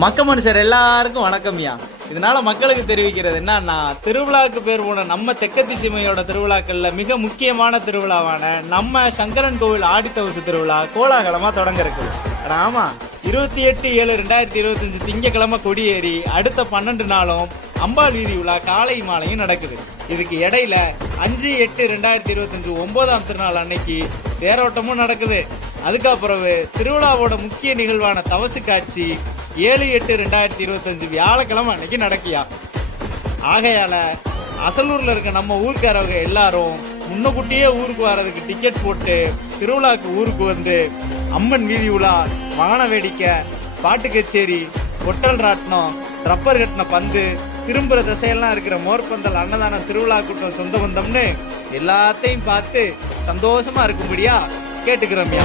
மக்க மனுஷர் எல்லாருக்கும் வணக்கம்யா இதனால மக்களுக்கு தெரிவிக்கிறது என்னன்னா திருவிழாக்கு பேர் போன நம்ம தெக்கத்தி சிமையோட திருவிழாக்கள்ல மிக முக்கியமான திருவிழாவான நம்ம சங்கரன் கோவில் ஆடித்தவசு திருவிழா கோலாகலமா தொடங்க இருக்கு ஆமா இருபத்தி எட்டு ஏழு ரெண்டாயிரத்தி இருபத்தஞ்சு திங்கக்கிழமை கொடியேறி அடுத்த பன்னெண்டு நாளும் அம்பாள் வீதி உலா காலை மாலையும் நடக்குது. இதுக்கு இடையில அஞ்சு எட்டு ரெண்டாயிரத்தி இருபத்தஞ்சு ஒன்பதாம் திருநாள் அன்னைக்கு தேரோட்டமும் நடக்குது. அதுக்கப்புறம் திருவிழாவோட முக்கிய நிகழ்வான தவசு காட்சி ஏழு எட்டு ரெண்டாயிரத்தி இருபத்தஞ்சு வியாழக்கிழமை அன்னைக்கு நடக்கியா? ஆகையால அசலூர்ல இருக்க நம்ம ஊர்க்காரவங்க எல்லாரும் முன்னக்கூட்டியே ஊருக்கு வர்றதுக்கு டிக்கெட் போட்டு திருவிழாக்கு ஊருக்கு வந்து அம்மன் வீதி உலா வான வேடிக்கை பாட்டு கச்சேரி கொட்டல் ராட்டினம் ரப்பர் கட்டின பந்து திரும்புற திசையெல்லாம் இருக்கிற மோர்பந்தல் அன்னதானம் திருவிழா கூட்டம் சொந்த பந்தம்னு எல்லாத்தையும் பார்த்து சந்தோஷமா இருக்கும்படியா கேட்டுக்கிறோம்யா